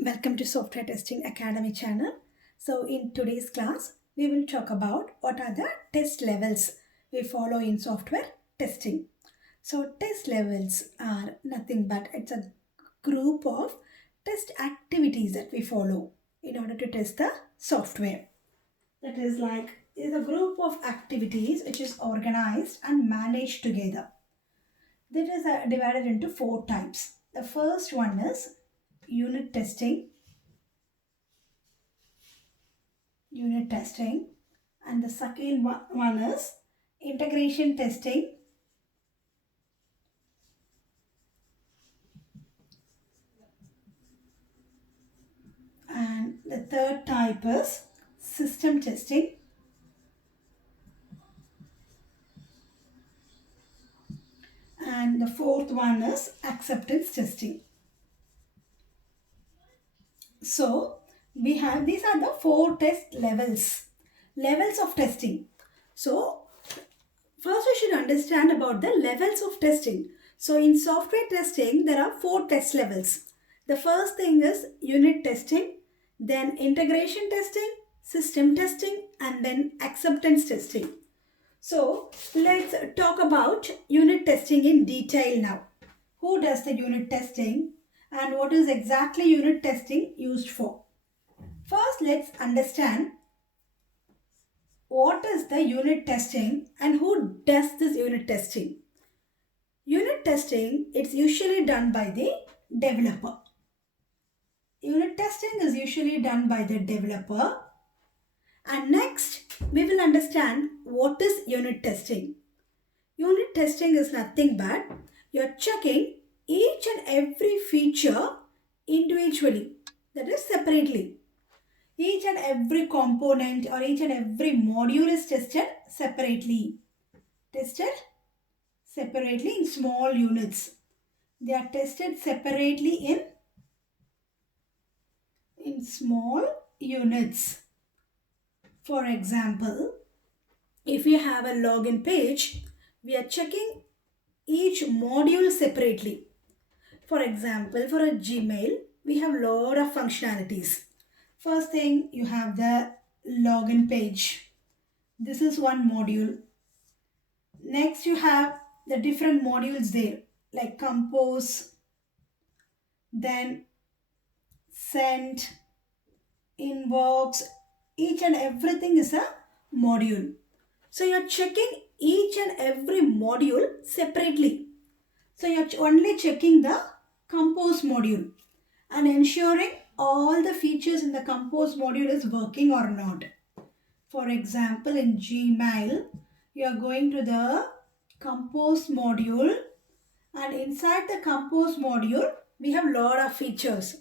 Welcome to Software Testing Academy channel. So in today's class, we will talk about what are the test levels we follow in software testing. So test levels are nothing but it's a group of test activities that we follow in order to test the software. That is a group of activities which is organized and managed together. That is divided into four types. The first one is unit testing, and the second one is integration testing, and the third type is system testing, and the fourth one is acceptance testing. So we have these are the four test levels of testing. So first we should understand about the levels of testing. So in software testing there are four test levels. The first thing is unit testing, then integration testing, system testing, and then acceptance testing. So let's talk about unit testing in detail now. Who does the unit testing and what is exactly unit testing used for? First, let's understand what is the unit testing and who does this unit testing. Unit testing, it's usually done by the developer. Unit testing is usually done by the developer. And next, we will understand what is unit testing. Unit testing is nothing but you're checking each and every feature individually, that is separately. Each and every component or each and every module is tested separately. Tested separately in small units. They are tested separately in small units. For example, if you have a login page, we are checking each module separately. For example, for a Gmail, we have a lot of functionalities. First thing, you have the login page. This is one module. Next, you have the different modules there, like compose, then send, inbox. Each and everything is a module. So you're checking each and every module separately. So you're only checking the compose module and ensuring all the features in the compose module is working or not. For example, in Gmail, you are going to the compose module, and inside the compose module, we have a lot of features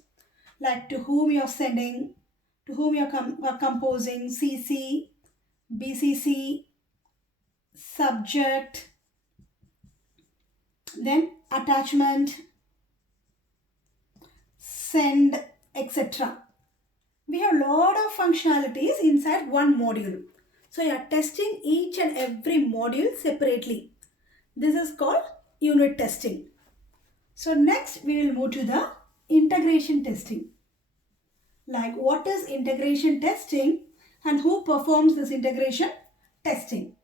like to whom you're sending, to whom you're composing, CC, BCC, subject, then attachment, send, etc. We have a lot of functionalities inside one module. So you are testing each and every module separately. This is called unit testing. So next we will move to the integration testing. Like what is integration testing and who performs this integration testing?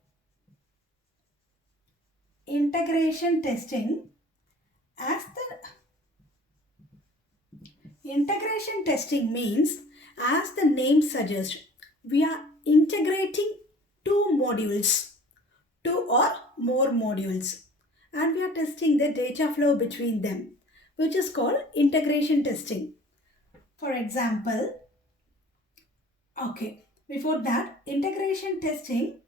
Integration testing, as the integration testing means, as the name suggests, we are integrating two or more modules, and we are testing the data flow between them, which is called integration testing. For example, before that, integration testing,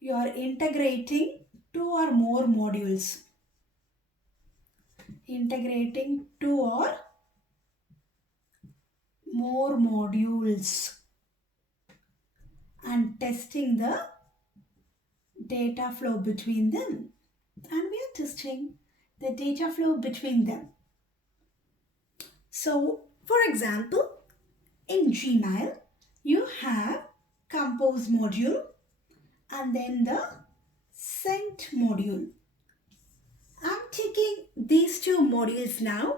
you are integrating two or more modules. Integrating two or more modules and testing the data flow between them. And we are testing the data flow between them. So, for example, in Gmail, you have compose module and then the sent module. I'm taking these two modules now.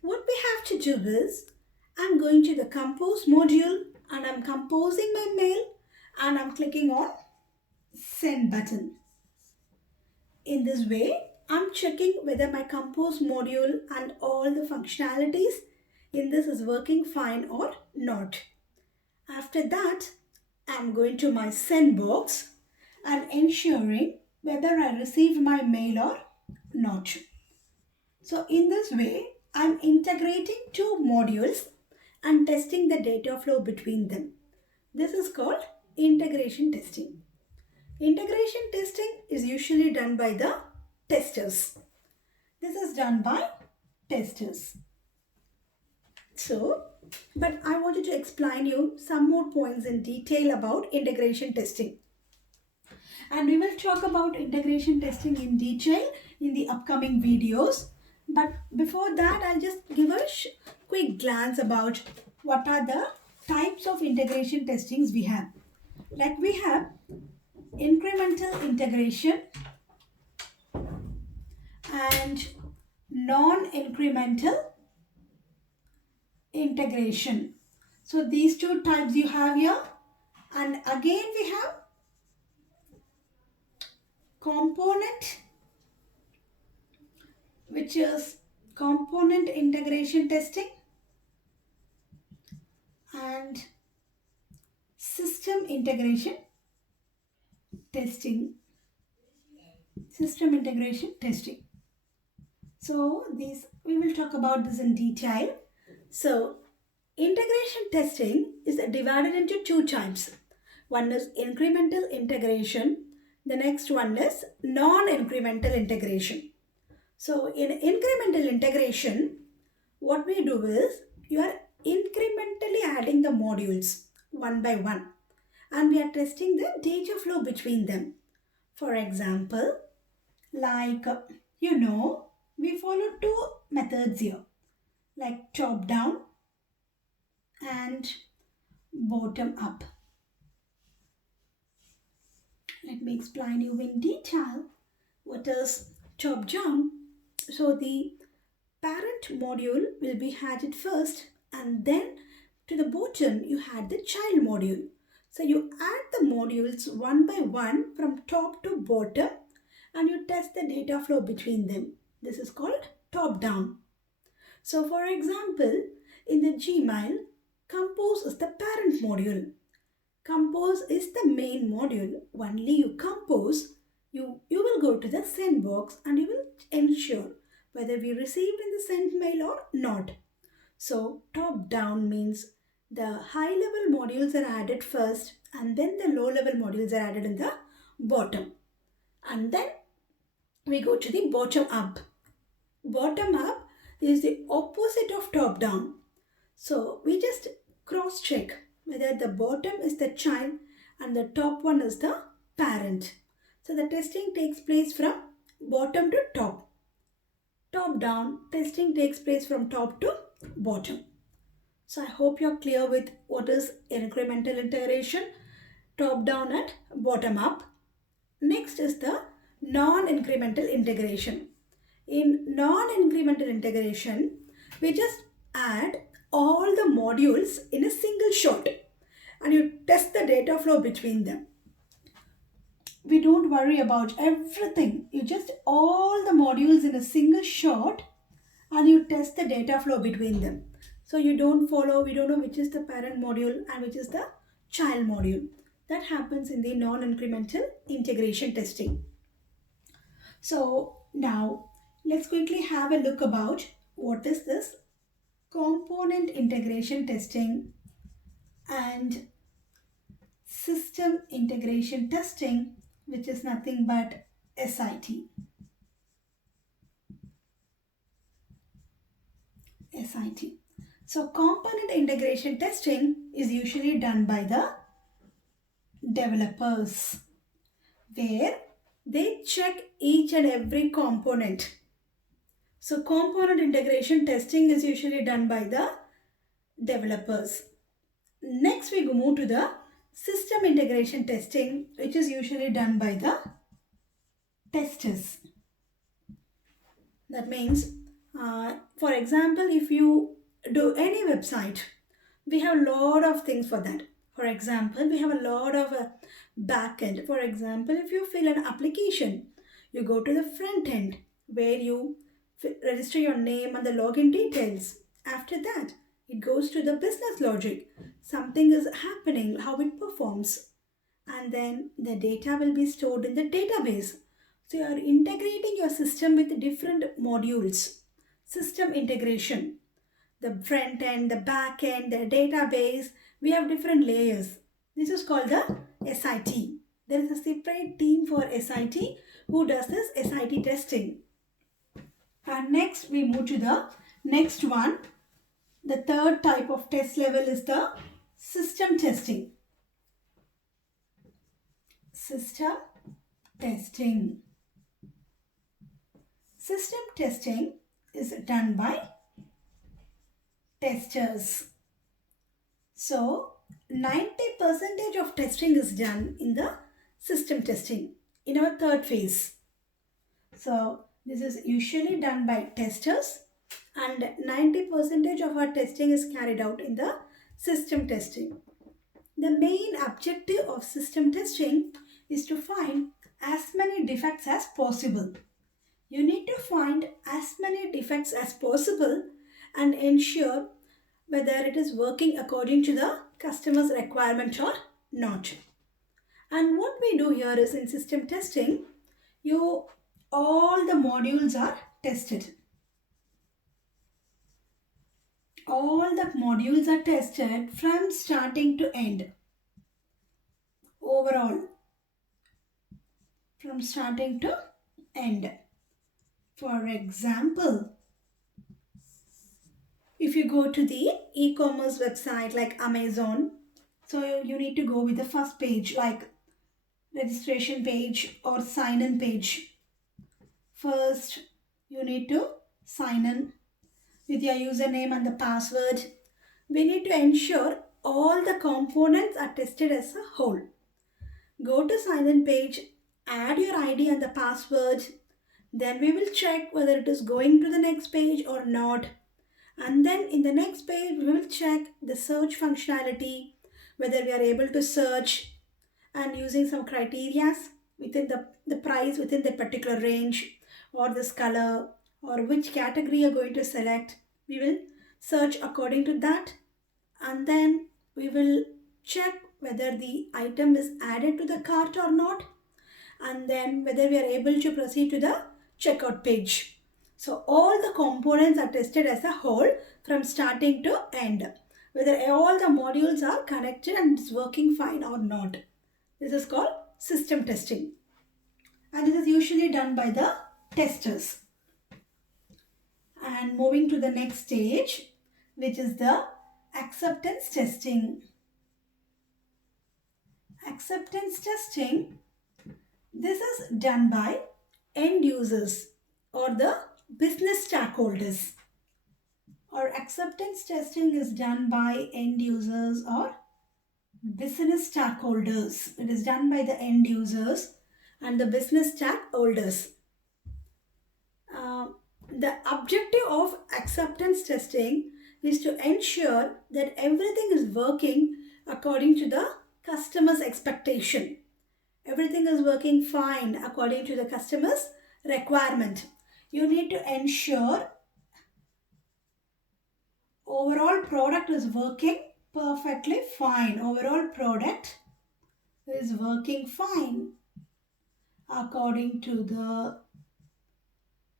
What we have to do is, I'm going to the compose module and I'm composing my mail and I'm clicking on send button. In this way, I'm checking whether my compose module and all the functionalities in this is working fine or not. After that, I'm going to my send box and ensuring whether I received my mail or not. So in this way, I'm integrating two modules and testing the data flow between them. This is called integration testing. Integration testing is usually done by the testers. This is done by testers. So, but I wanted to explain you some more points in detail about integration testing. And we will talk about integration testing in detail in the upcoming videos. But before that, I'll just give a quick glance about what are the types of integration testings we have. Like we have incremental integration and non-incremental integration. So these two types you have here, and again we have component, which is component integration testing, and system integration testing. System integration testing. So these we will talk about this in detail. So integration testing is divided into two types. One is incremental integration. The next one is non-incremental integration. So in incremental integration, what we do is you are incrementally adding the modules one by one and we are testing the data flow between them. For example, like we follow two methods here, like top down and bottom up. Let me explain you in detail what is top down. So the parent module will be added first and then to the bottom you add the child module. So you add the modules one by one from top to bottom and you test the data flow between them. This is called top down. So for example, in the Gmail, Compose is the parent module. Compose is the main module. Only you compose, you will go to the send box and you will ensure whether we received in the sent mail or not. So top down means the high level modules are added first and then the low level modules are added in the bottom. And then we go to the bottom up. Bottom up is the opposite of top down. So we just cross check whether the bottom is the child and the top one is the parent. So the testing takes place from bottom to top. Top down testing takes place from top to bottom. So I hope you're clear with what is incremental integration, top down and bottom up. Next is the non-incremental integration. In non-incremental integration, we just add all the modules in a single shot and you test the data flow between them. We don't worry about everything. You just all the modules in a single shot and you test the data flow between them. So we don't know which is the parent module and which is the child module. That happens in the non-incremental integration testing. So now let's quickly have a look about what is this component integration testing and system integration testing, which is nothing but SIT. SIT. So component integration testing is usually done by the developers, where they check each and every component. So component integration testing is usually done by the developers. Next we move to the system integration testing, which is usually done by the testers. That means, for example, if you do any website, we have a lot of things for that. For example, we have a lot of back end. For example, if you fill an application, you go to the front end where you register your name and the login details. After that, it goes to the business logic. Something is happening, how it performs, and then the data will be stored in the database. So you are integrating your system with different modules. System integration, the front end, the back end, the database, we have different layers. This is called the SIT. There is a separate team for SIT who does this SIT testing. And next we move to the next one. The third type of test level is the system testing. System testing. System testing is done by testers. So 90% of testing is done in the system testing in our third phase. So this is usually done by testers, and 90% of our testing is carried out in the system testing. The main objective of system testing is to find as many defects as possible. You need to find as many defects as possible and ensure whether it is working according to the customer's requirement or not. And what we do here is, in system testing, all the modules are tested. All the modules are tested from starting to end. Overall, from starting to end. For example, if you go to the e-commerce website like Amazon, so you need to go with the first page like registration page or sign-in page. First, you need to sign in with your username and the password. We need to ensure all the components are tested as a whole. Go to sign-in page, add your ID and the password. Then we will check whether it is going to the next page or not. And then in the next page, we will check the search functionality, whether we are able to search and using some criteria within the price within the particular range, or this color, or which category you're going to select. We will search according to that, and then we will check whether the item is added to the cart or not, and then whether we are able to proceed to the checkout page. So all the components are tested as a whole from starting to end, whether all the modules are connected and it's working fine or not. This is called system testing, and this is usually done by the testers. And moving to the next stage, which is the acceptance testing. Acceptance testing, this is done by end users or the business stakeholders. Or acceptance testing is done by end users or business stakeholders. It is done by the end users and the business stakeholders. The objective of acceptance testing is to ensure that everything is working according to the customer's expectation. Everything is working fine according to the customer's requirement. You need to ensure overall product is working perfectly fine. Overall product is working fine according to the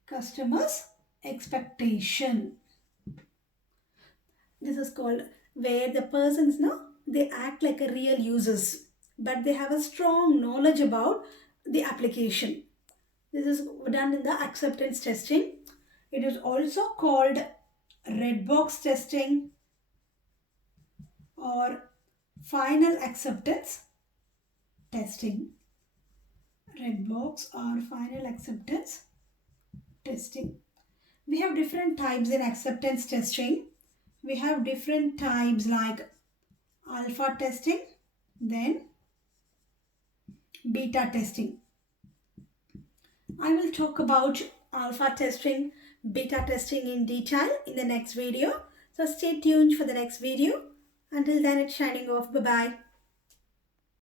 customer's expectation. This is called where the persons they act like a real users, but they have a strong knowledge about the application. This is done in the acceptance testing. It is also called red box testing or final acceptance testing. Red box or final acceptance testing. We have different types in acceptance testing. We have different types like alpha testing, then beta testing. I will talk about alpha testing, beta testing in detail in the next video. So stay tuned for the next video. Until then, it's shining off. Bye bye.